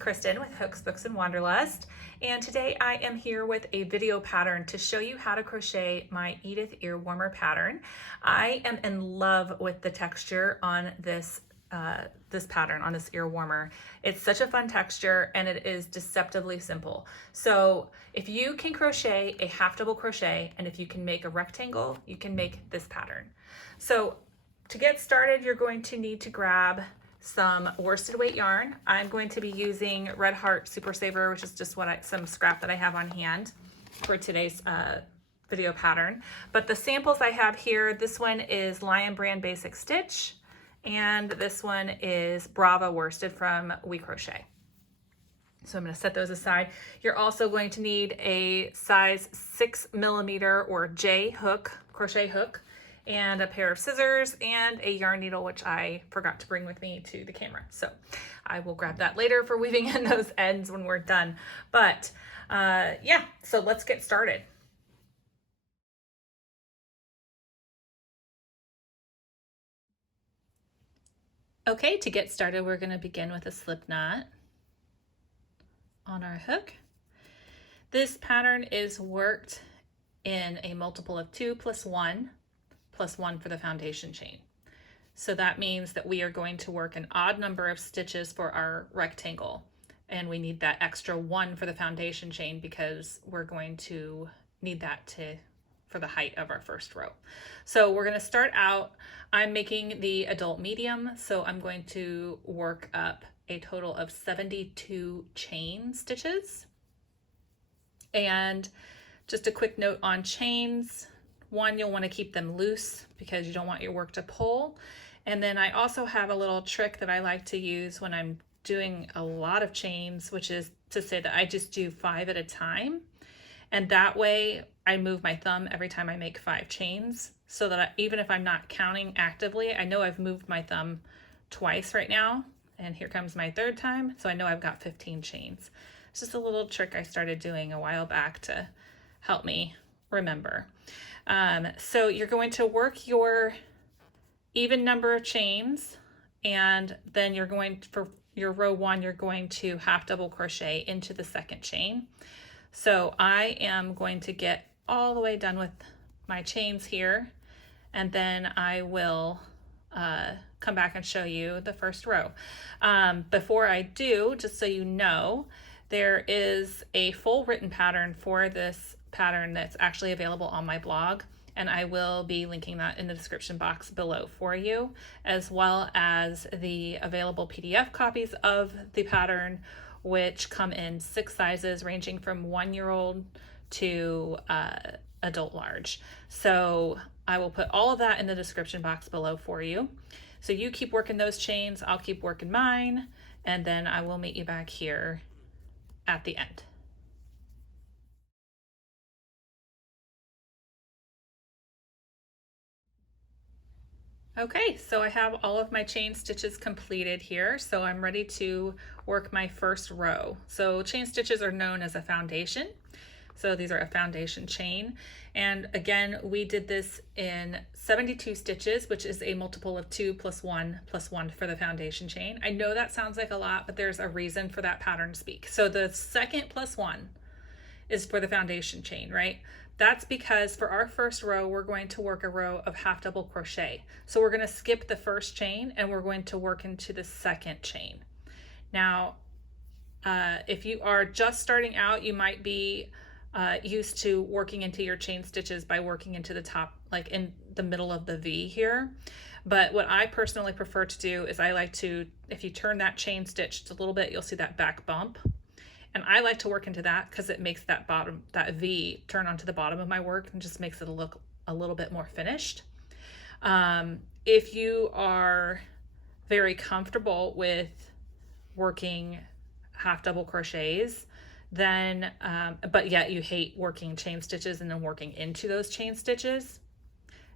Kristen with Hooks, Books, and Wanderlust, and today I am here with a video pattern to show you how to crochet my Edith Ear Warmer pattern. I am in love with the texture on this pattern, on this ear warmer. It's such a fun texture and it is deceptively simple. So if you can crochet a half double crochet and if you can make a rectangle, you can make this pattern. So to get started, you're going to need to grab some worsted weight yarn. I'm going to be using Red Heart Super Saver, which is just some scrap that I have on hand for today's video pattern. But the samples I have here, this one is Lion Brand Basic Stitch, and this one is Brava Worsted from We Crochet. So I'm going to set those aside. You're also going to need a size 6mm or J hook, crochet hook, and a pair of scissors and a yarn needle, which I forgot to bring with me to the camera. So I will grab that later for weaving in those ends when we're done. But yeah, so let's get started. Okay, to get started, we're going to begin with a slip knot on our hook. This pattern is worked in a multiple of 2 plus 1 for the foundation chain. So that means that we are going to work an odd number of stitches for our rectangle, and we need that extra 1 for the foundation chain because we're going to need that for the height of our first row. So we're going to start out, I'm making the adult medium, so I'm going to work up a total of 72 chain stitches. And just a quick note on chains. One, you'll want to keep them loose because you don't want your work to pull. And then I also have a little trick that I like to use when I'm doing a lot of chains, which is to say that I just do 5 at a time. And that way I move my thumb every time I make 5 chains, so that even if I'm not counting actively, I know I've moved my thumb twice right now. And here comes my 3rd time. So I know I've got 15 chains. It's just a little trick I started doing a while back to help me remember. So you're going to work your even number of chains, and then you're going, for your row 1, you're going to half double crochet into the 2nd chain. So I am going to get all the way done with my chains here, and then I will come back and show you the first row. Before I do, just so you know, there is a full written pattern for this pattern that's actually available on my blog, and I will be linking that in the description box below for you, as well as the available PDF copies of the pattern, which come in 6 sizes ranging from 1-year-old to adult large. So I will put all of that in the description box below for you. So you keep working those chains, I'll keep working mine, and then I will meet you back here at the end. Okay, so I have all of my chain stitches completed here, so I'm ready to work my first row. So chain stitches are known as a foundation. So these are a foundation chain. And again, we did this in 72 stitches, which is a multiple of 2 plus 1 for the foundation chain. I know that sounds like a lot, but there's a reason for that pattern to speak. So the 2nd plus 1 is for the foundation chain, right? That's because for our first row, we're going to work a row of half double crochet. So we're going to skip the first chain and we're going to work into the 2nd chain. Now, if you are just starting out, you might be used to working into your chain stitches by working into the top, like in the middle of the V here. But what I personally prefer to do is I like to, if you turn that chain stitch a little bit, you'll see that back bump. And I like to work into that because it makes that V turn onto the bottom of my work and just makes it look a little bit more finished. If you are very comfortable with working half double crochets, then, but yet you hate working chain stitches and then working into those chain stitches,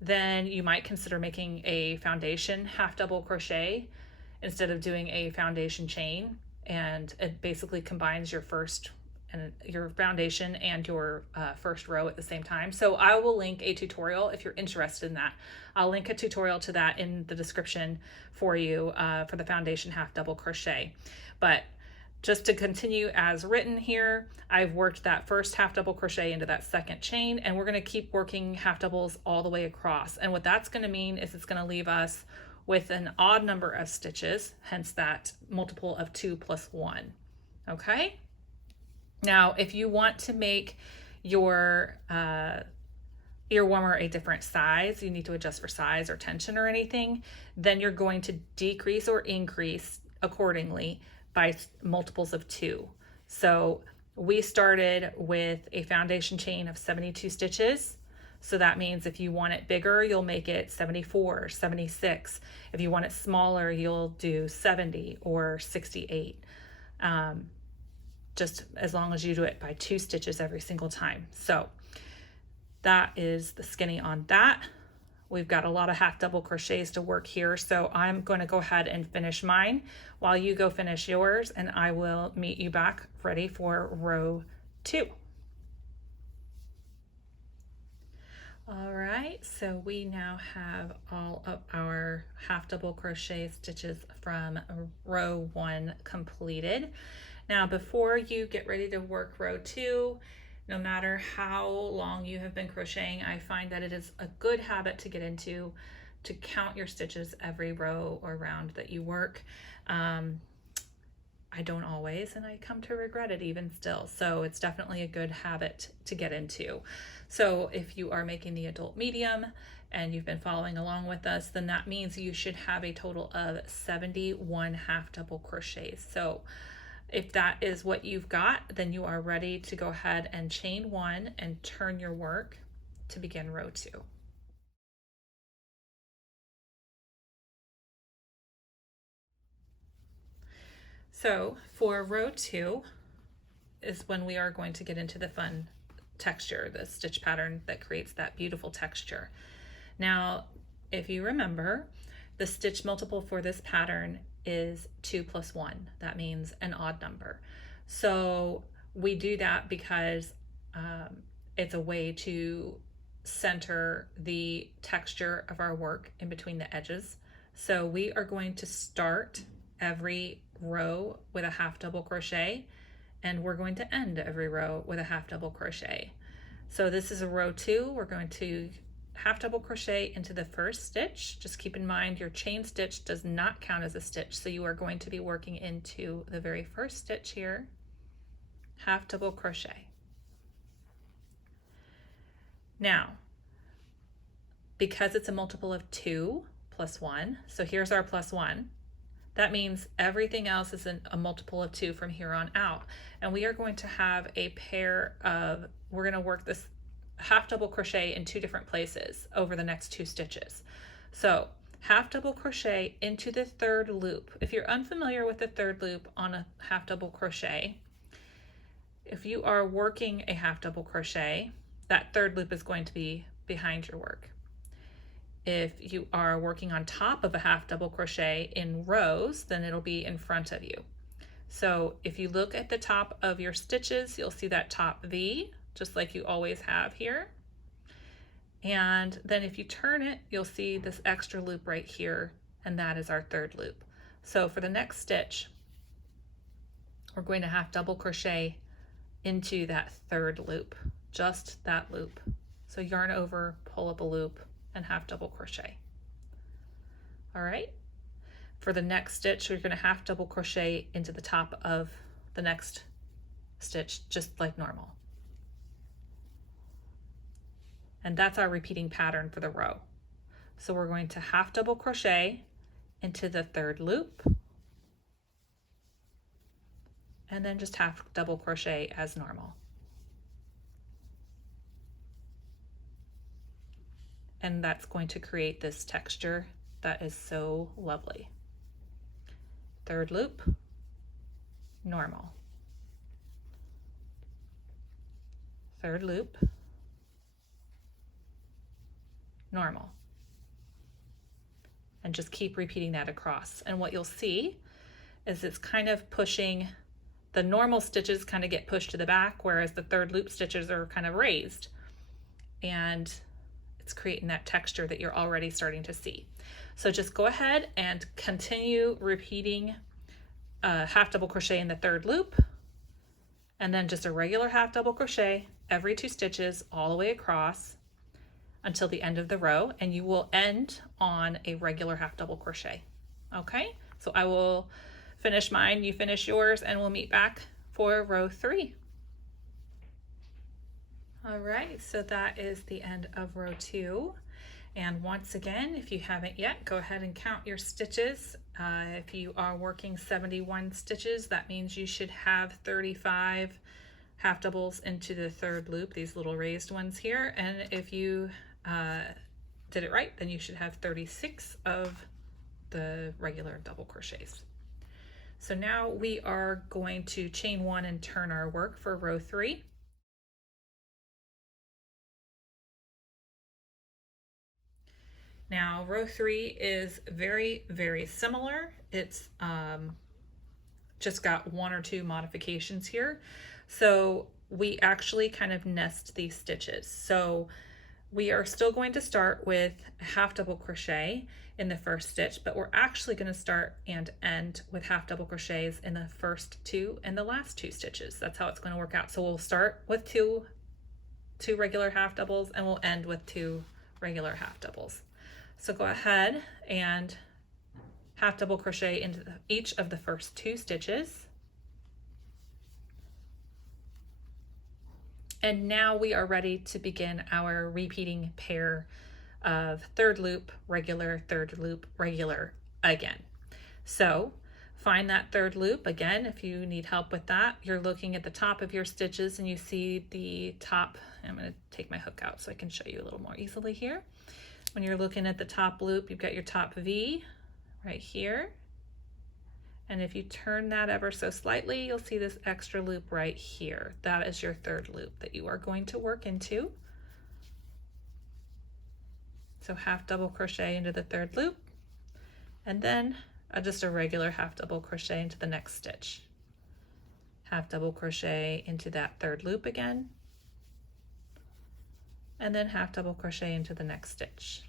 then you might consider making a foundation half double crochet instead of doing a foundation chain. And it basically combines your foundation and your first row at the same time. So I will link a tutorial if you're interested in that. I'll link a tutorial to that in the description for you for the foundation half double crochet. But just to continue as written here, I've worked that first half double crochet into that second chain, and we're going to keep working half doubles all the way across. And what that's going to mean is it's going to leave us with an odd number of stitches, hence that multiple of 2 plus 1. Okay? Now, if you want to make your ear warmer a different size, you need to adjust for size or tension or anything, then you're going to decrease or increase accordingly by multiples of 2. So we started with a foundation chain of 72 stitches. So that means if you want it bigger, you'll make it 74, 76. If you want it smaller, you'll do 70 or 68. Just as long as you do it by 2 stitches every single time. So that is the skinny on that. We've got a lot of half double crochets to work here, so I'm going to go ahead and finish mine while you go finish yours, and I will meet you back ready for row 2. All right, so we now have all of our half double crochet stitches from row 1 completed. Now, before you get ready to work row 2, no matter how long you have been crocheting, I find that it is a good habit to get into to count your stitches every row or round that you work. I don't always, and I come to regret it even still. So it's definitely a good habit to get into. So if you are making the adult medium and you've been following along with us, then that means you should have a total of 71 half double crochets. So if that is what you've got, then you are ready to go ahead and chain 1 and turn your work to begin row 2. So for row 2 is when we are going to get into the fun texture, the stitch pattern that creates that beautiful texture. Now, if you remember, the stitch multiple for this pattern is 2 plus 1. That means an odd number. So we do that because it's a way to center the texture of our work in between the edges. So we are going to start every row with a half double crochet, and we're going to end every row with a half double crochet. So this is a row 2. We're going to half double crochet into the first stitch. Just keep in mind your chain stitch does not count as a stitch, so you are going to be working into the very first stitch here, half double crochet. Now, because it's a multiple of 2 plus 1, so here's our plus 1, that means everything else is a multiple of 2 from here on out. And we are going to have a pair of, we're going to work this half double crochet in 2 different places over the next 2 stitches. So half double crochet into the third loop. If you're unfamiliar with the third loop on a half double crochet, if you are working a half double crochet, that third loop is going to be behind your work. If you are working on top of a half double crochet in rows, then it'll be in front of you. So if you look at the top of your stitches, you'll see that top V, just like you always have here. And then if you turn it, you'll see this extra loop right here, and that is our third loop. So for the next stitch, we're going to half double crochet into that third loop, just that loop. So yarn over, pull up a loop, and half double crochet. All right. For the next stitch, we're going to half double crochet into the top of the next stitch, just like normal. And that's our repeating pattern for the row. So we're going to half double crochet into the third loop, and then just half double crochet as normal. And that's going to create this texture that is so lovely. Third loop, normal. Third loop, normal. And just keep repeating that across. And what you'll see is it's kind of pushing, the normal stitches kind of get pushed to the back, whereas the third loop stitches are kind of raised. And it's creating that texture that you're already starting to see. So just go ahead and continue repeating a half double crochet in the third loop, and then just a regular half double crochet every 2 stitches all the way across until the end of the row, and you will end on a regular half double crochet. Okay, so I will finish mine, you finish yours, and we'll meet back for row 3. All right, so that is the end of row 2. And once again, if you haven't yet, go ahead and count your stitches. If you are working 71 stitches, that means you should have 35 half doubles into the third loop, these little raised ones here. And if you did it right, then you should have 36 of the regular double crochets. So now we are going to chain 1 and turn our work for row 3. Now row 3 is very, very similar. It's just got 1 or 2 modifications here. So we actually kind of nest these stitches. So we are still going to start with half double crochet in the first stitch, but we're actually going to start and end with half double crochets in the first 2 and the last 2 stitches. That's how it's going to work out. So we'll start with two regular half doubles, and we'll end with 2 regular half doubles. So go ahead and half double crochet into each of the first 2 stitches. And now we are ready to begin our repeating pair of third loop, regular, third loop, regular again. So find that third loop again. If you need help with that, you're looking at the top of your stitches and you see the top. I'm going to take my hook out so I can show you a little more easily here. When you're looking at the top loop, you've got your top V right here. And if you turn that ever so slightly, you'll see this extra loop right here. That is your third loop that you are going to work into. So half double crochet into the third loop, and then just a regular half double crochet into the next stitch. Half double crochet into that third loop again, and then half double crochet into the next stitch.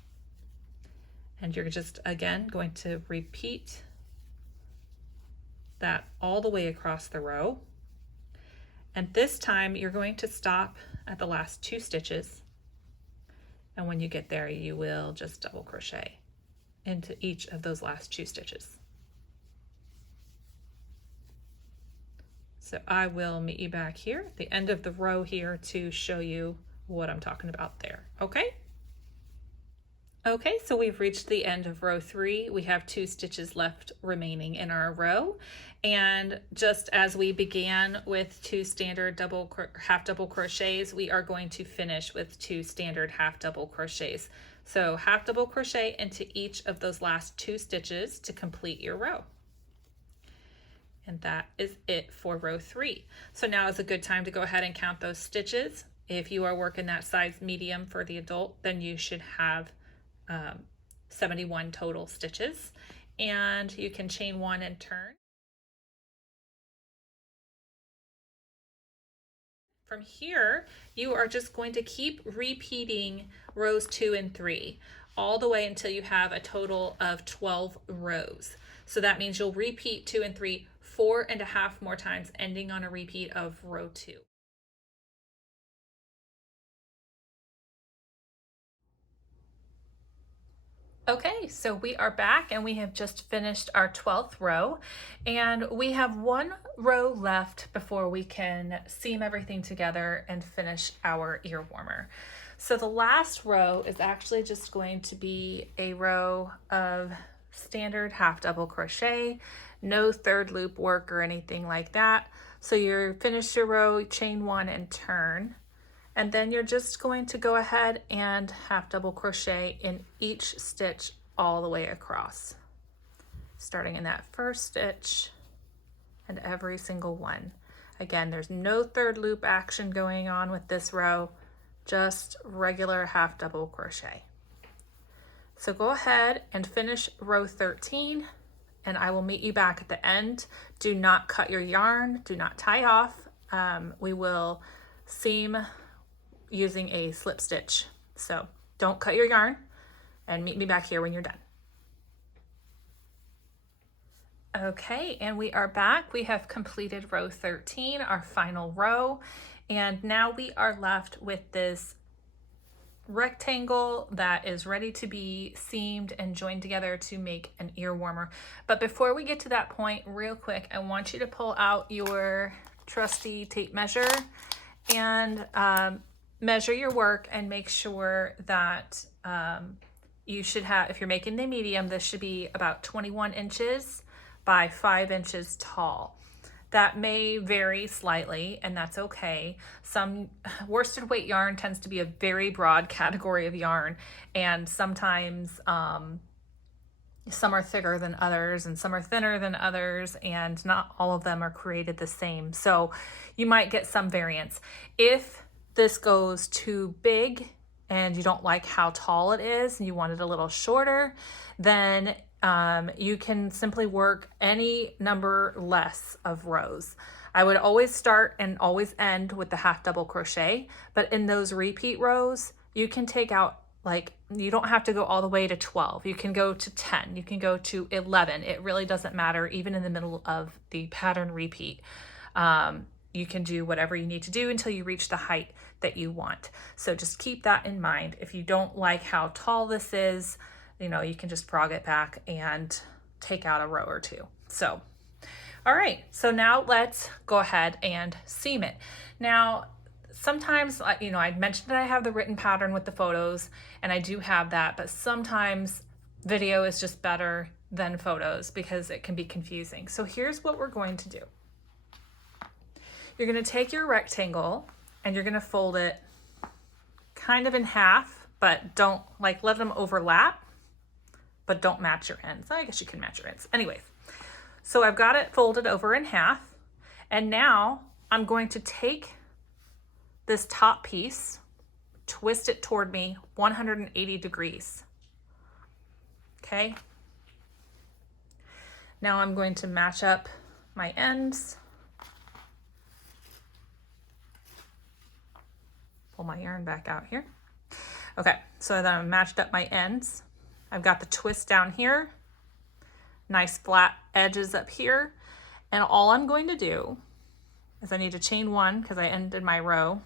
And you're just, again, going to repeat that all the way across the row. And this time you're going to stop at the last 2 stitches. And when you get there, you will just double crochet into each of those last 2 stitches. So I will meet you back here at the end of the row here to show you what I'm talking about there. Okay? Okay, so we've reached the end of row 3. We have 2 stitches left remaining in our row. And just as we began with 2 standard half double crochets, we are going to finish with 2 standard half double crochets. So half double crochet into each of those last 2 stitches to complete your row. And that is it for row 3. So now is a good time to go ahead and count those stitches. If you are working that size medium for the adult, then you should have 71 total stitches, and you can chain 1 and turn. From here, you are just going to keep repeating rows 2 and 3 all the way until you have a total of 12 rows. So that means you'll repeat 2 and 3 4.5 more times, ending on a repeat of row 2. Okay, so we are back and we have just finished our 12th row, and we have 1 row left before we can seam everything together and finish our ear warmer. So the last row is actually just going to be a row of standard half double crochet, no third loop work or anything like that. So you're finish your row, chain 1 and turn. And then you're just going to go ahead and half double crochet in each stitch all the way across, starting in that first stitch and every single one. Again, there's no third loop action going on with this row, just regular half double crochet. So go ahead and finish row 13, and I will meet you back at the end. Do not cut your yarn, do not tie off. We will seam using a slip stitch. So don't cut your yarn, and meet me back here when you're done. Okay, and we are back. We have completed row 13, our final row, and now we are left with this rectangle that is ready to be seamed and joined together to make an ear warmer. But before we get to that point, real quick, I want you to pull out your trusty tape measure and measure your work and make sure that you should have, if you're making the medium, this should be about 21 inches by 5 inches tall. That may vary slightly, and that's okay. Some worsted weight yarn tends to be a very broad category of yarn, and sometimes some are thicker than others and some are thinner than others, and not all of them are created the same. So you might get some variance. If this goes too big and you don't like how tall it is and you want it a little shorter, then you can simply work any number less of rows. I would always start and always end with the half double crochet, but in those repeat rows, you can take out, like, you don't have to go all the way to 12. You can go to 10, you can go to 11. It really doesn't matter, even in the middle of the pattern repeat. You can do whatever you need to do until you reach the height that you want. So just keep that in mind. If you don't like how tall this is, you can just prog it back and take out a row or two. So, all right, so now let's go ahead and seam it. Now, sometimes, I mentioned that I have the written pattern with the photos, and I do have that, but sometimes video is just better than photos because it can be confusing. So here's what we're going to do. You're gonna take your rectangle and you're gonna fold it kind of in half, but don't let them overlap, but don't match your ends. I guess you can match your ends. Anyways, so I've got it folded over in half, and now I'm going to take this top piece, twist it toward me 180 degrees. Okay. Now I'm going to match up my ends. Pull my yarn back out here. Okay, so then I've matched up my ends. I've got the twist down here, nice flat edges up here, and all I'm going to do is I need to chain one because I ended my row,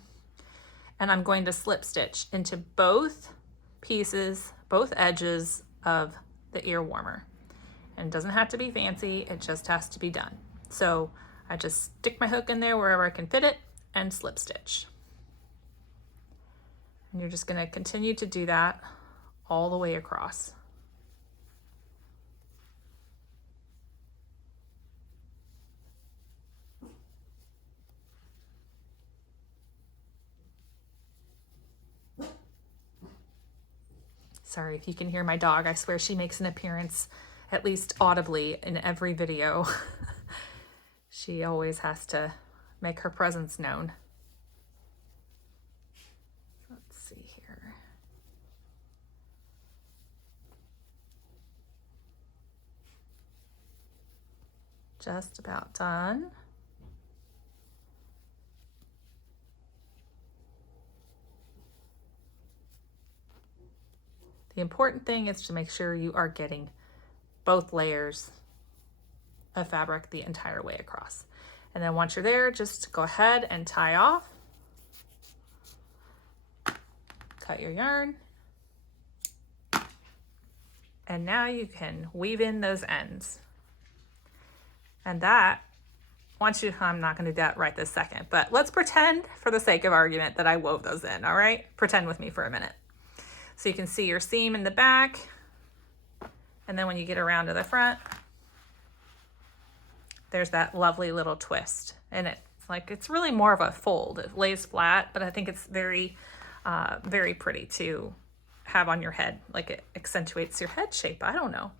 and I'm going to slip stitch into both pieces, both edges of the ear warmer. And it doesn't have to be fancy, it just has to be done. So I just stick my hook in there wherever I can fit it and slip stitch. And you're just going to continue to do that all the way across. Sorry if you can hear my dog. I swear she makes an appearance, at least audibly, in every video. She always has to make her presence known. Let's see here. Just about done. The important thing is to make sure you are getting both layers of fabric the entire way across. And then once you're there, just go ahead and tie off. Cut your yarn. And now you can weave in those ends. And that, I'm not going to do that right this second, but let's pretend for the sake of argument that I wove those in, all right? Pretend with me for a minute. So you can see your seam in the back, and then when you get around to the front, there's that lovely little twist. And it's really more of a fold. It lays flat, but I think it's very, very pretty to have on your head. Like, it accentuates your head shape. I don't know.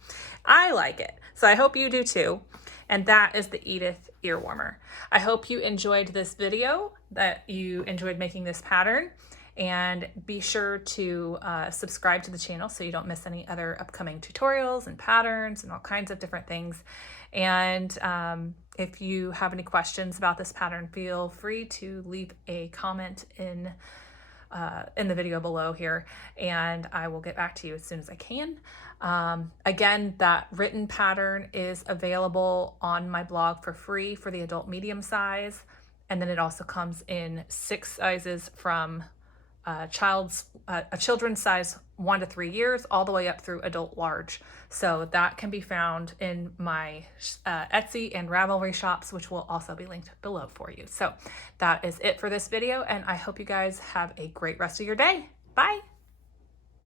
I like it. So I hope you do too. And that is the Edith Ear Warmer. I hope you enjoyed this video, that you enjoyed making this pattern, and be sure to subscribe to the channel so you don't miss any other upcoming tutorials and patterns and all kinds of different things. And if you have any questions about this pattern, feel free to leave a comment in in the video below here, and I will get back to you as soon as I can. Again, that written pattern is available on my blog for free for the adult medium size, and then it also comes in 6 sizes from a children's size 1 to 3 years all the way up through adult large. So that can be found in my Etsy and Ravelry shops, which will also be linked below for you. So that is it for this video, and I hope you guys have a great rest of your day. Bye.